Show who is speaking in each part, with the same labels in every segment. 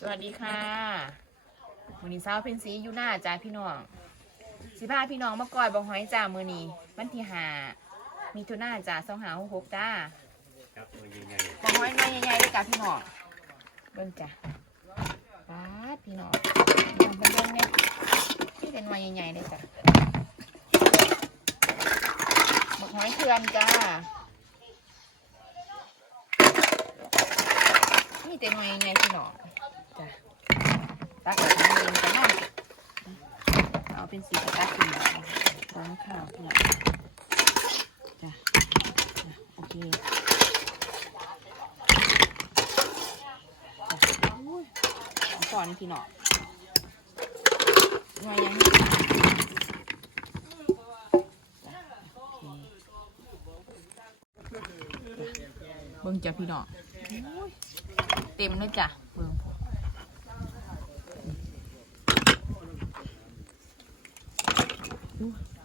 Speaker 1: สวัสดีค่ะมือนี้เช้าเพนซีอยู่หน้าจ้าพี่น้อง สิพาพี่น้องมาก่อยบองหอยจ้ามือนี้วันที่หามีทุน่าจ้าสองหาหกจ้า
Speaker 2: ครับตัวใหญ่
Speaker 1: บองหอยน้อยใหญ่ๆเลยจ้าพี่น้องเบิ่งจ้าป้าดพี่น้องลองเบิ่งเบิ่งเนี่ยที่เป็นน้อยใหญ่ๆเลยจ้าบักหอยเถื่อนจ้านี่แต่น้อยใหญ่ๆพี่น้อง จ้าตักแบบนี้เองก็ได้เอาเป็นสีกระตักขึ้นร้อนข้าวเพื่อจ้ะจ้ะโอเคจ้ะอุ้ยเอาก่อนพี่หนอหน่อยยังจ้ะโอเบิ่งจ้ะพี่หนอเต็มเลยจ้ะเบิ่ง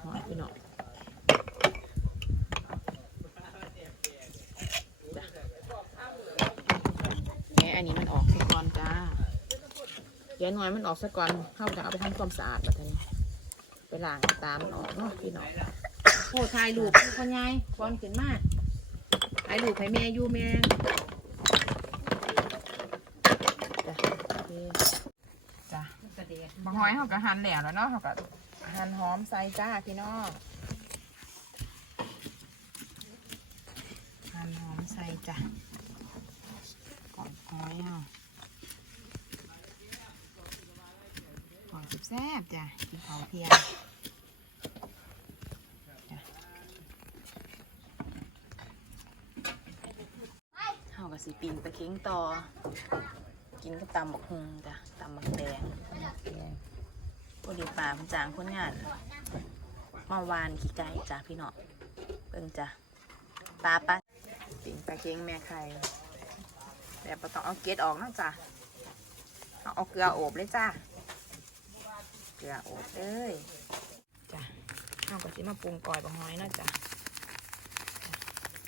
Speaker 1: หอยไปหน่อยจ้ะแกะอันนี้มันออกสะก่อนจ้า แกะหน่อยมันออกสะก่อนเข้าจะเอาไปทำความสะอาดแบบนี้ไปล้างตามมันออกเนาะพี่น้อง
Speaker 3: โอ้ถ่ายรูปคนยายก่อนขึ้นมาถ่ายรูปให้แม่อยู่แม่
Speaker 1: จ้ะโอเคจ้ะ
Speaker 3: กระเดียด
Speaker 1: บางหอยเขาก็หั่นแล้วแล้วเนาะเขาก็หั่นหอมใส่จ้าพี่น้องหั่นหอมใส่จ้ะก่อนหอยเอาก่อน แซ่บจ้ะกินข้าเทียงเขาก็สิปีนไปเค้งต่อ กินก็ตำบักฮุงจ้ะตำบักแดงพอดีป่าคุณจางคนงานเมาวานขี้ไก่จ้ะพี่เน้องเบิ่งจ้ะปลาปลาปิงปลาเค็งแม่ไข่แต่ต้องเอาเกล็ดออกนะจ้ะเอาเกลือโอบเลยจ้ะ กลือโอบเลยจ้ะเอาก็สิมาปรุงก่อยบะหอยเนาะจ้ะ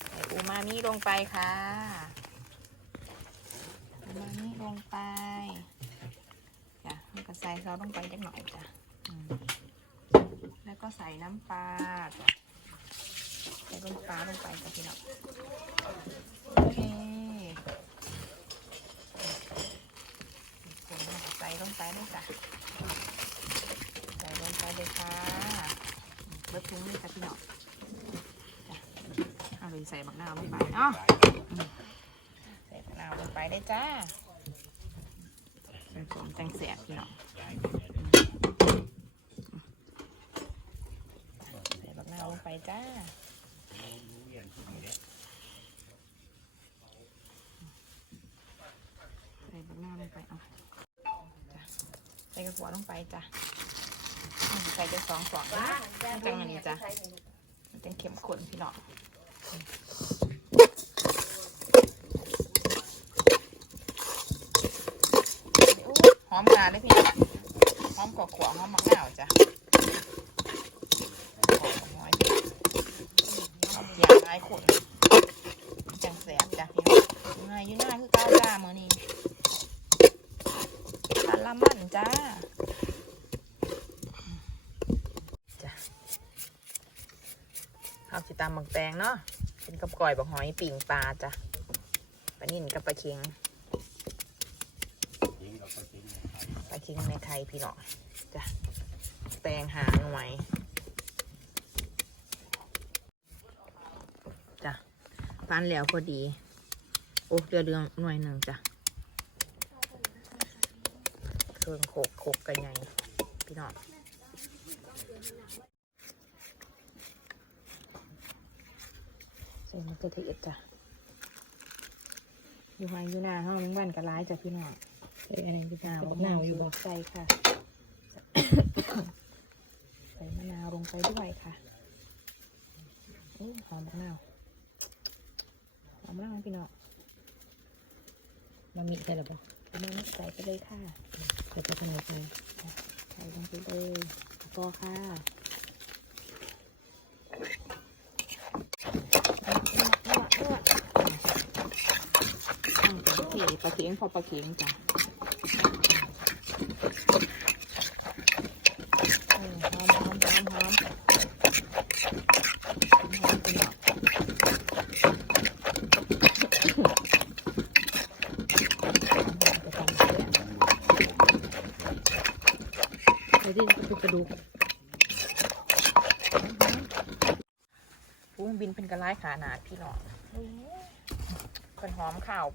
Speaker 1: ใส่อูมามิลงไปค่ะอูมานี่ลงไปจ้ะแล้วก็ใส่ซอสลงไปเล็กหน่อยจ้ะแล้วก็ใส่น้ำปลาจ้ะใส่น้ำปลาลงไปจ้ะพี่น้องโอเคใส่ลงไปเลยจ้ะ ไปเลยค่ะเบิดทุ้งเลยจ้ะพี่น้องเอาเลยใส่บักนาวลงไปเนาะใส่มะนาวลงไปได้จ้าใส่ผมจังเสียพี่น้องใส่บักนาวลงไปจ้าใส่บักนาวลงไปเอาจ้ะใส่กระหัวลงไปจ้ะ ใส่ไปสองฟองนะมันจังอันนี้จ้ะมันจังเข้มข้นพี่น้องหอมงาเลยพี่หอมกว่าขวหอมมะนาวจ้ะหอมน้อยหอมเกี๊ยวไม้ขุนจังแสบจ้ะพี่น้องอยู่าอยู่หน้าคือเก้าจ้ามือนี้ตาละมันจ้าจ้ะข้าวสิ ตามบักแตงเนาะเป็นกับก่อยบักหอยปิ่งปลาจ้ะปลานิ่นกับปลาเค็ง
Speaker 2: ปลาเค็ง
Speaker 1: ในไทยพี่น้อจ้ะแตงหาหน่วยจ้ะฟันแล้วพอดี โอ้เดือเดืองหน่วยหนึ่งจ้ะเครื่องโขกโขกกันใหญ่พี่น้อ ส่มะเขือเทศจ้ะอยู่ไฮอยู่หน้าห้องมันกันร้ายจ้ะพี่น้อง
Speaker 3: ใส่อะไรพี่
Speaker 1: หน้า
Speaker 3: สาว
Speaker 1: บอก
Speaker 3: หนาวอยู่บ่
Speaker 1: ใส่ค่ะ ใส่มะนาวลงไปด้วยค่ะอู้หอมมะนาวหอมมะนาวพี่น้อง
Speaker 3: มามีใส่หรือเปล่า
Speaker 1: เอามาใส่ไปเลยค่ะ
Speaker 3: ใส่ไปทำไมใส่
Speaker 1: ใส่ลงไปเลยแล้วก็ค่ะ ปลาเค็งพอปลาเค็งจ้ะหอมหอมหอมหอมไปดิยวดิจะกระ
Speaker 3: ดูก
Speaker 1: ปุ้งบินเป็นกระไล่ขาหนาพี่หลอดเป็นหอมข่าว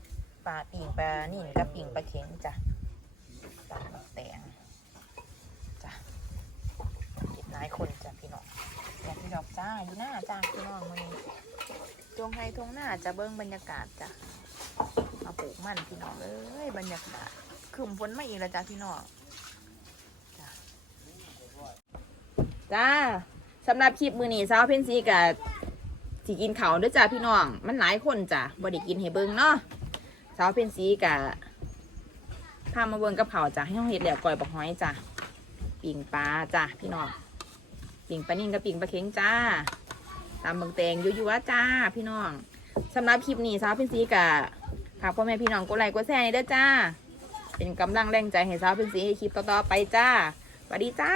Speaker 1: ปลาปิ่งปลานิ่นกับปิ่งปลาเข็งจ้ะตาแตงจ้ะก็บหลายคนจ้ะพี่น้องอยากพี่ดอกจ้าอยู่หน้าจ้าพี่น้องมันจงให้ทงหน้าจะเบิ้งบรรยากาศจ้ะมาปลูกมันพี่น้องเอ้ยบรรยากาศขึ้นฝนมาอีกแล้วจ้ะพี่น้องจ้ะจ้าสำหรับคลิปมือนี้สาวเพนซีกับสิกินเขาด้วยจ้าพี่น้อง มันหลายคนจ้ะบ่ได้กินให้เบิ่งเนาะ สาวเป็นสีกะพามาเบิ่งกับเขาจ้ะให้ห้องเห็ดแล้วก่อยบักหอยจ้ะปิ่งปลาจ้ะพี่น้องปิ่งปลานิ่งกับปิ่งปลาเค็งจ้าตามบางแตงยั่วๆจ้า พี่น้องสำหรับคลิปนี้สาวเป็นสีกะฝากพ่อแม่พี่น้องกดไลค์กดแชร์ให้เด้อจ้า เป็นกำลังแรงใจให้สาวเป็นสีให้คลิปต่อๆไปจ้าสวัสดีจ้า